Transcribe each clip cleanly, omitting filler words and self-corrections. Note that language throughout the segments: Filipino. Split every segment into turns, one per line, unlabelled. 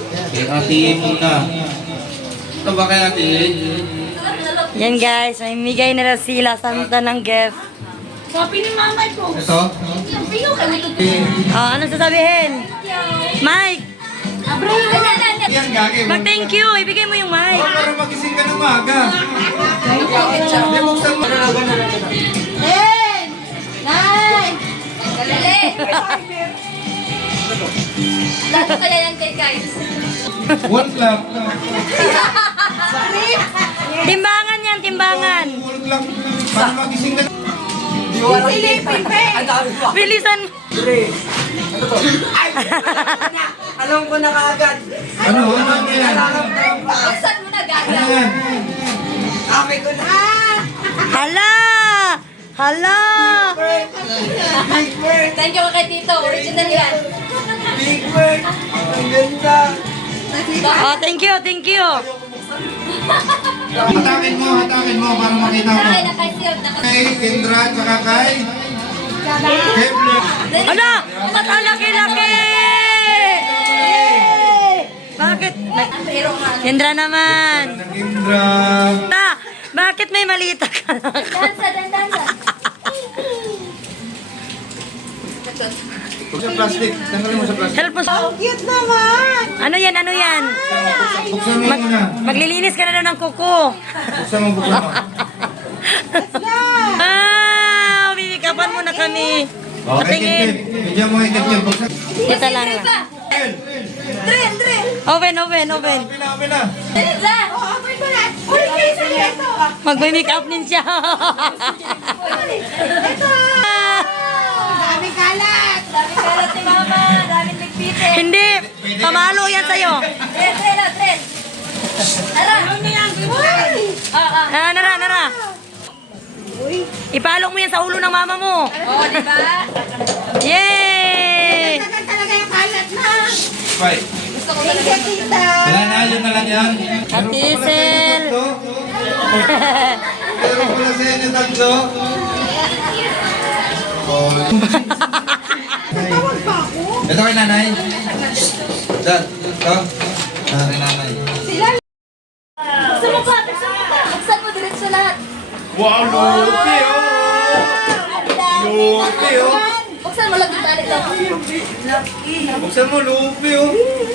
Kay Ate muna. Ito ba kay Ate?
Yan guys, may migay na sila Santa ng gift.
Sabi ni mama ko.
Ito?
Oh, ano sasabihin? Mike,
Yan, gagi.
mag-thank you. Ibigay mo yung mic.
Oh, para magising ka ng maga. Hindi, buksan mo.
10, 9.
Galili! Lahat kaya yan kay guys.
One clap.
Timbangan yan, timbangan.
One clap. Para magising ka.
Silipin, pe.
Bilisan.
Alam ko na kaagad.
Ano? Ano yan?
Buksan mo na
Ano
gaga.
yan?
Kami ko na.
Hala! Hala!
Big bird.
Thank you kay Tito. Original yan.
Big bird. Ang ganda.
Oh, thank you, thank you.
Hatakin mo para makita mo.
Nakay na kay Sir.
Kay Kendra, tsaka kay Kevler.
Ano? Ba't ang laki-laki? Yay! Bakit?
Pero nga.
Kendra naman.
Kendra.
Ta, bakit may malita ka?
Dansa, dansa.
Huwag sa plastic. Tanggalin mo sa plastic.
Help us.
Cute naman.
Ano yan, ano yan?
Buksan mo muna.
Maglilinis ka na daw ng kuko.
Buksan mo.
Ah, umimikapan mo na kami.
Okay,
Patingin.
Medyo mo ikit yun. Buksan.
Dito lang.
Drill.
Open, open, open.
Pila.
Dansa.
Open ko na. Ulit kayo sa ito.
Mag-make-up din siya.
Ito. Daming kalat.
Daming kalat ni mama. Daming nagpite.
Hindi, pamalo yan sa'yo.
Drill. Tara.
Ah, nara, nara. Ipalong mo yan sa ulo ng mama mo.
Oo, di ba?
Yay!
Tagal talaga yung kalat na.
Bye.
Gusto ko
Thank
talaga.
you, tita.
Wala na, yun na lang yan.
Katisel.
Meron pala sa inyo tatlo. Oh.
Tawag pa ako.
Ito kay nanay. Dad, ito. Kay nanay.
Buksan mo pa. Buksan mo diretso lahat.
Wow, lupi oh! Lupi oh!
Buksan mo lang yung balik daw.
Buksan mo, lupi oh!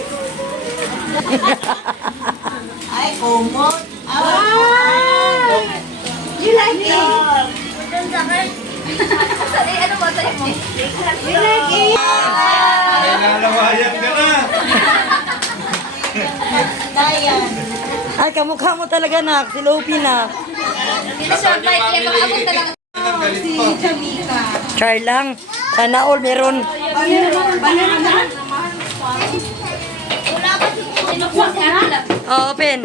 Ay, kumot. Wow. You like it?
Buksan, ano mo? Tayo mo.
You like it?
May lalawayan ka na!
Dayan.
Ay, kamukha mo talaga na. Si Lupi na.
Hindi na siya bike. Kaya baka abot na lang.
Galit
Si
pa.
Jamika.
Char lang. Sana all meron.
Banana na.
Sinukuha si Angela.
Oh, open.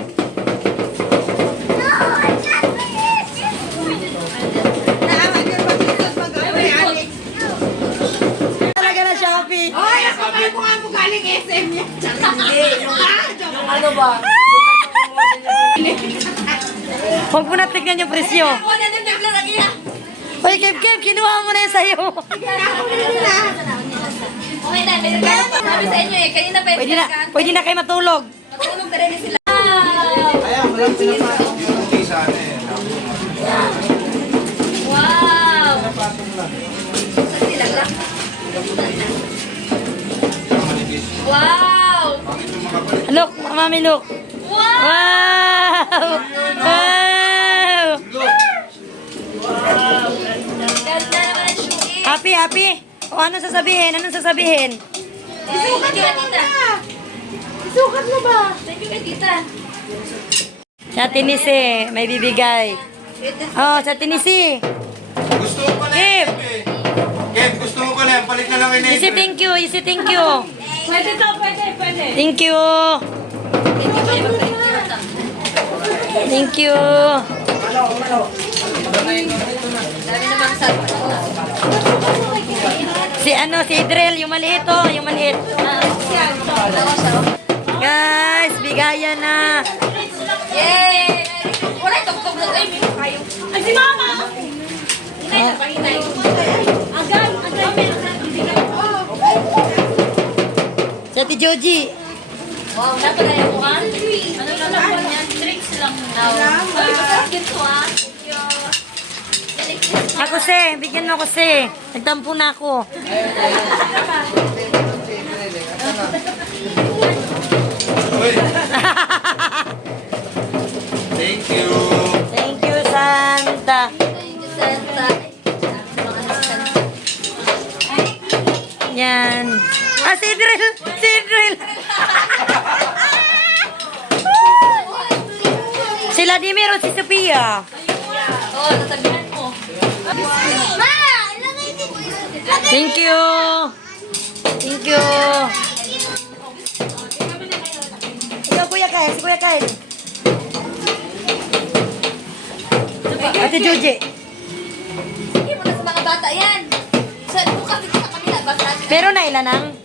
Talaga na Shopee.
Hoy, ako pa yung mukha mo galing SM niya.
Ano ba?
Huwag mo na tignan yung presyo.
Ako na din bigla lagi ha.
Hoy, Kev, kinuha mo na yun sa'yo.
Okay na, may regalo pa. Sabi sa inyo eh. Kanina pa yung
Pwede na kayo matulog.
Matulog na rin sila.
Ayan, walang pinapasok yung hindi sana eh.
Wow! Sila lang.
Manipis.
Wow!
Bakit yung makapalit?
Look, mami, look.
Wow!
Wow! Wow!
Ganda naman ang shoe.
Happy, happy. O, anong sasabihin? Anong sasabihin?
Thank you, tita.
Sukat mo ba?
Thank you, tita.
Sa Tinisi, may bibigay. Oh, sa Tinisi.
Gusto mo pala
Kev!
yan eh. Kev, gusto mo pala yan. Palit na lang
You say thank you, you say thank you.
Pwede to, pwede.
Thank you.
Thank you, thank you.
Thank you.
Dami namang sabi.
Si ano, si Idrel, yung maliit oh, yung maliit. Guys, bigayan na.
Yay! Wala itong tugtog. Ay, may kayo. Ay, si mama! Hinay na pa, hinay.
Si Ate Joji.
Wow, napalaya mo ah. Ano na lang yan? Tricks lang. Ay, masarap dito ah. Thank you. Merry Christmas.
Ako si, bigyan mo ako si. Nagtampo na ako.
Uy. Thank you.
Thank you, Santa.
Thank you, Santa. Mga Santa.
Yan. Ah, si Drill! Si Drill! Si Vladimir o si Sophia?
Oo, tatabihan mo.
Thank you! Thank you! Ikaw, Kuya Kyle. Si Kuya Kyle. Ate Joji.
Sige mo na sa mga bata yan. Sa bukas dito sa kanila. Basta
Meron na ilan ang?